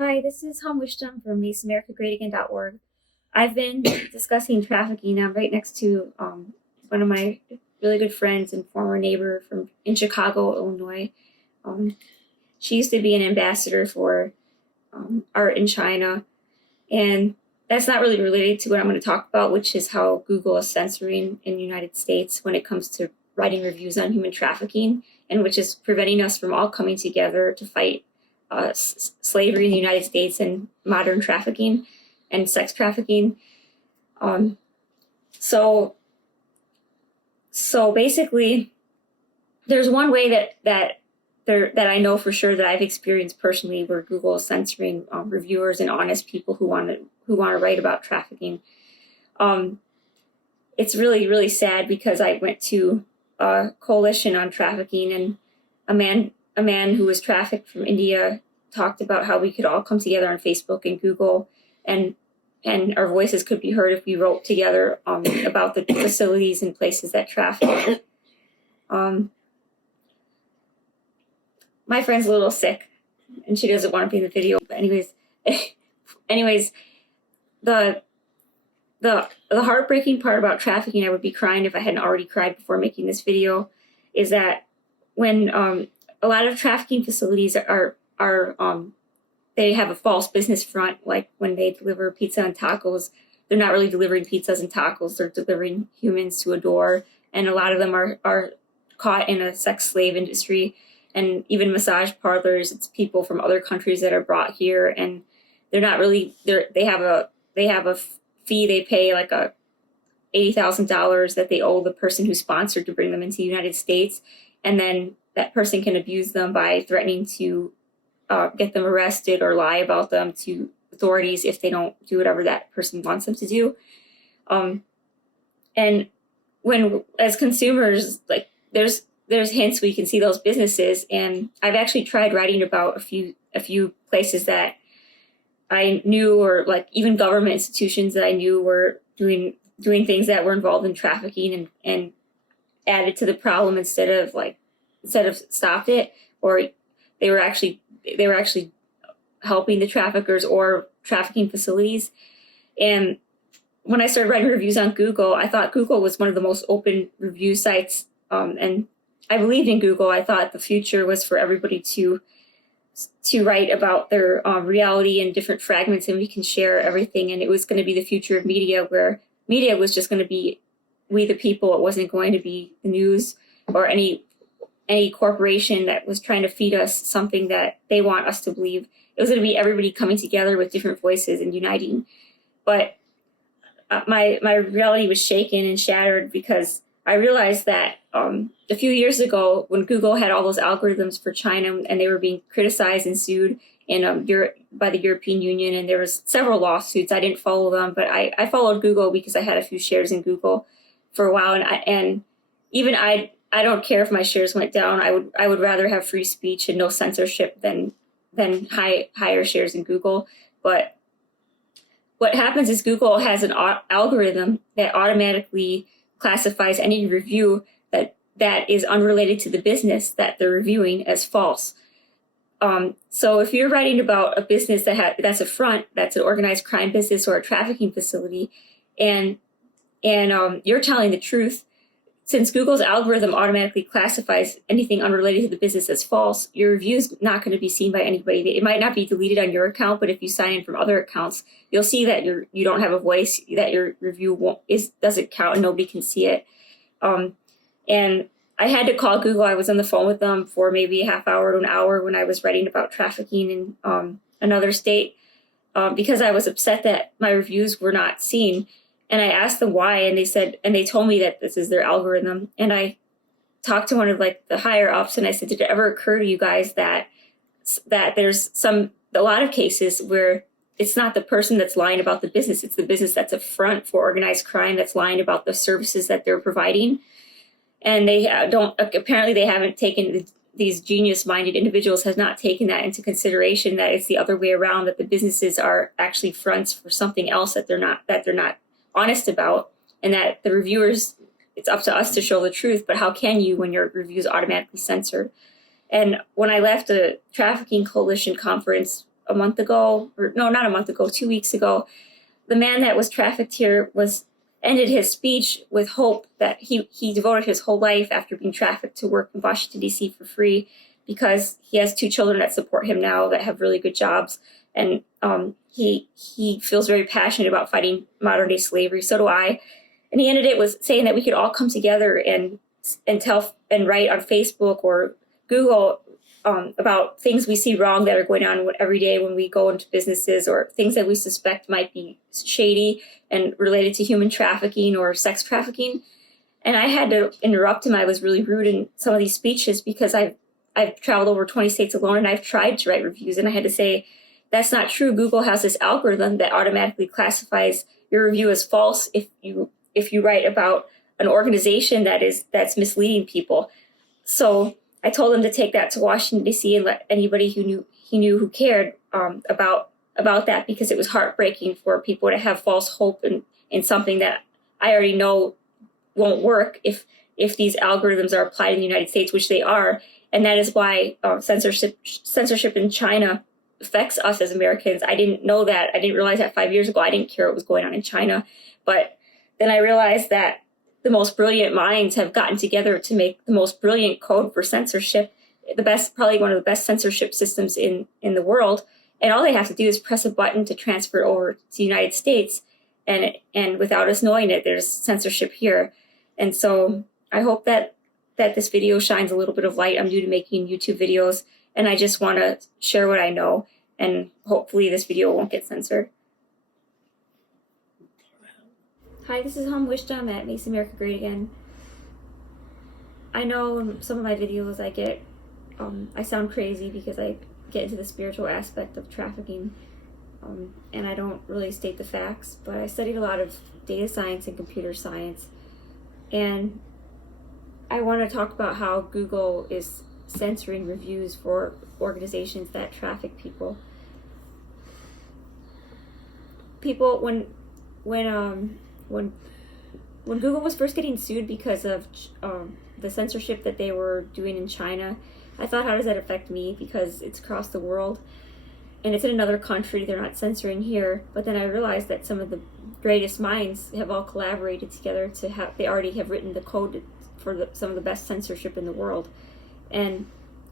Hi, this is Hum Wishdom from MakeAmericaGreatAgain.org. I've been discussing trafficking. I'm right next to one of my really good friends and former neighbor from in Chicago, Illinois. Um, she used to be an ambassador for art in China, and that's not really related to what I'm going to talk about, which is how Google is censoring in the United States when it comes to writing reviews on human trafficking, and which is preventing us from all coming together to fight slavery in the United States and modern trafficking and sex trafficking. Um, so, so basically, there's one way that I know for sure that I've experienced personally where Google is censoring reviewers and honest people who want to write about trafficking. Um, it's really sad because I went to a coalition on trafficking, and a man who was trafficked from India talked about how we could all come together on Facebook and Google, and our voices could be heard if we wrote together about the facilities and places that traffic. Um, my friend's a little sick, and she doesn't want to be in the video. But anyways, the the heartbreaking part about trafficking, I would be crying if I hadn't already cried before making this video, is that when a lot of trafficking facilities they have a false business front, like when they deliver pizza and tacos, they're not really delivering pizzas and tacos, they're delivering humans to a door, and a lot of them are caught in a sex slave industry. And even massage parlors, it's people from other countries that are brought here, and they're not really they have a fee they pay, like a $80,000 that they owe the person who sponsored to bring them into the United States, and then that person can abuse them by threatening to get them arrested or lie about them to authorities if they don't do whatever that person wants them to do. And when, as consumers, like there's hints we can see those businesses, and I've actually tried writing about a few places that I knew, or like even government institutions that I knew were doing things that were involved in trafficking, and added to the problem instead of stopped it, or they were actually helping the traffickers or trafficking facilities. And when I started writing reviews on Google, I thought Google was one of the most open review sites, and I believed in Google. I thought the future was for everybody to write about their reality in different fragments, and we can share everything. And it was going to be the future of media, where media was just going to be we the people. It wasn't going to be the news or any corporation that was trying to feed us something that they want us to believe. It was going to be everybody coming together with different voices and uniting. But my reality was shaken and shattered because I realized that a few years ago, when Google had all those algorithms for China and they were being criticized and sued in Europe by the European Union, and there was several lawsuits. I didn't follow them, but I followed Google because I had a few shares in Google for a while, and even I don't care if my shares went down. I would rather have free speech and no censorship than higher shares in Google. But what happens is Google has an algorithm that automatically classifies any review that is unrelated to the business that they're reviewing as false. So if you're writing about a business that's a front, that's an organized crime business or a trafficking facility, and you're telling the truth, since Google's algorithm automatically classifies anything unrelated to the business as false, your review is not going to be seen by anybody. It might not be deleted on your account, but if you sign in from other accounts, you'll see that you don't have a voice, that your review doesn't count, and nobody can see it. And I had to call Google. I was on the phone with them for maybe a half hour to an hour when I was writing about trafficking in another state, because I was upset that my reviews were not seen. And I asked them why, and they told me that this is their algorithm. And I talked to one of like the higher ups, and I said, did it ever occur to you guys that there's a lot of cases where it's not the person that's lying about the business, it's the business that's a front for organized crime that's lying about the services that they're providing. And apparently they haven't taken, these genius-minded individuals have not taken that into consideration, that it's the other way around, that the businesses are actually fronts for something else that they're not honest about, and that the reviewers, it's up to us to show the truth. But how can you when your review is automatically censored? And when I left a trafficking coalition conference a month ago, or no, not a month ago, 2 weeks ago, the man that was trafficked here ended his speech with hope that he devoted his whole life after being trafficked to work in Washington, D.C. for free, because he has 2 children that support him now that have really good jobs. And he feels very passionate about fighting modern day slavery. So do I. And he ended it with saying that we could all come together and tell and write on Facebook or Google about things we see wrong that are going on every day when we go into businesses, or things that we suspect might be shady and related to human trafficking or sex trafficking. And I had to interrupt him. I was really rude in some of these speeches because I've traveled over 20 states alone, and I've tried to write reviews, and I had to say, that's not true. Google has this algorithm that automatically classifies your review as false if you write about an organization that's misleading people. So I told him to take that to Washington, D.C. and let anybody who knew who cared about that, because it was heartbreaking for people to have false hope in something that I already know won't work if these algorithms are applied in the United States, which they are. And that is why censorship in China affects us as Americans. I didn't know that. I didn't realize that 5 years ago. I didn't care what was going on in China. But then I realized that the most brilliant minds have gotten together to make the most brilliant code for censorship, probably one of the best censorship systems in the world. And all they have to do is press a button to transfer over to the United States. And without us knowing it, there's censorship here. And so I hope that this video shines a little bit of light. I'm new to making YouTube videos, and I just want to share what I know. And hopefully this video won't get censored. Hi, this is Wisdom at Makes America Great Again. I know in some of my videos I sound crazy because I get into the spiritual aspect of trafficking, and I don't really state the facts, but I studied a lot of data science and computer science, and I want to talk about how Google is censoring reviews for organizations that traffic people. When Google was first getting sued because of the censorship that they were doing in China, I thought, how does that affect me? Because it's across the world and it's in another country. They're not censoring here. But then I realized that some of the greatest minds have all collaborated together they already have written the code for some of the best censorship in the world. And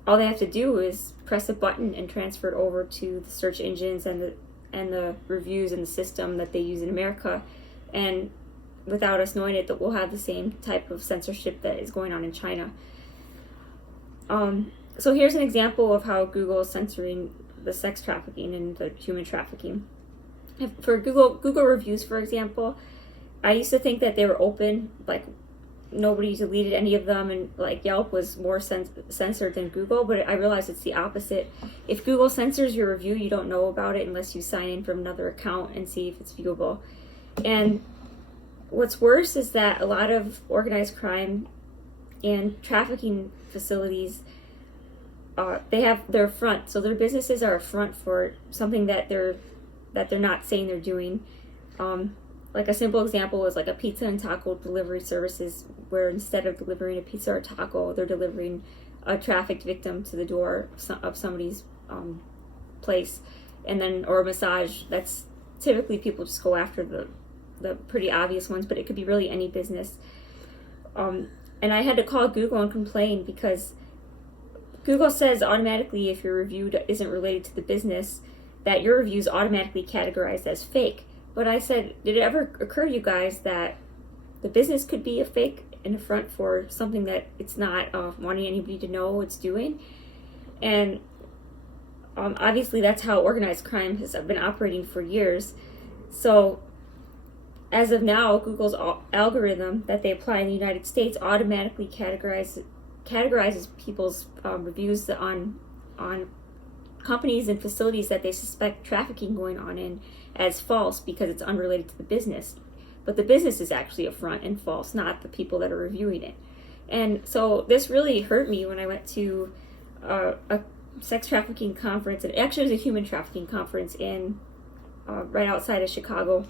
all they have to do is press a button and transfer it over to the search engines and the reviews and the system that they use in America. And without us knowing it, that we'll have the same type of censorship that is going on in China. So here's an example of how Google is censoring the sex trafficking and the human trafficking. For Google reviews, for example, I used to think that they were open, like nobody deleted any of them, and like Yelp was more censored than Google, but I realized it's the opposite. If Google censors your review, you don't know about it unless you sign in from another account and see if it's viewable. And what's worse is that a lot of organized crime and trafficking facilities, they're a front. So their businesses are a front for something that they're not saying they're doing. Like a simple example is like a pizza and taco delivery services, where instead of delivering a pizza or taco, they're delivering a trafficked victim to the door of somebody's place, or a massage. That's typically people just go after the pretty obvious ones, but it could be really any business. And I had to call Google and complain because Google says automatically if your review isn't related to the business, that your review is automatically categorized as fake. But I said, did it ever occur to you guys that the business could be a fake and a front for something that it's not wanting anybody to know it's doing? And obviously that's how organized crime has been operating for years. So as of now, Google's algorithm that they apply in the United States automatically categorizes people's reviews on companies and facilities that they suspect trafficking going on in as false because it's unrelated to the business. But the business is actually a front and false, not the people that are reviewing it. And so this really hurt me when I went to a sex trafficking conference, and actually it was a human trafficking conference in right outside of Chicago,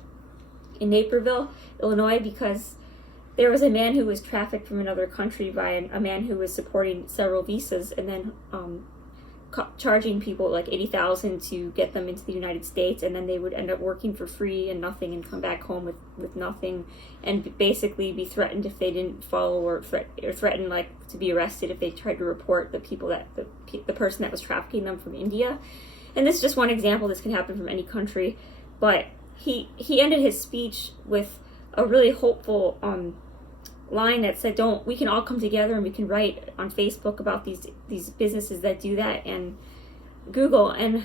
in Naperville, Illinois, because there was a man who was trafficked from another country by a man who was supporting several visas, and then charging people like 80,000 to get them into the United States, and then they would end up working for free and nothing, and come back home with nothing, and basically be threatened if they didn't follow, or threatened like to be arrested if they tried to report the people that the person that was trafficking them from India. And this is just one example. This can happen from any country, but he ended his speech with a really hopeful line that said, we can all come together and we can write on Facebook about these businesses that do that, and Google. And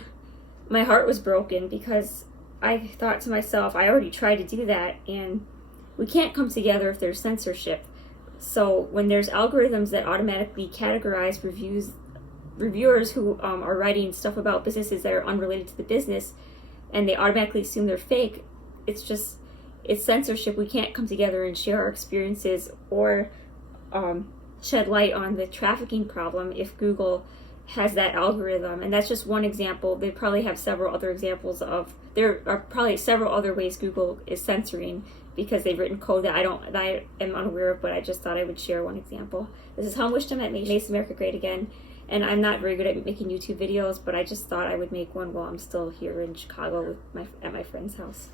my heart was broken, because I thought to myself, I already tried to do that, and we can't come together if there's censorship. So when there's algorithms that automatically categorize reviewers who are writing stuff about businesses that are unrelated to the business, and they automatically assume they're fake, it's censorship. We can't come together and share our experiences, or shed light on the trafficking problem if Google has that algorithm. And that's just one example. They probably have several other examples there are probably several other ways Google is censoring, because they've written code that I am unaware of, but I just thought I would share one example. This is Home Wisdom at Make America Great Again. And I'm not very good at making YouTube videos, but I just thought I would make one while I'm still here in Chicago at my friend's house.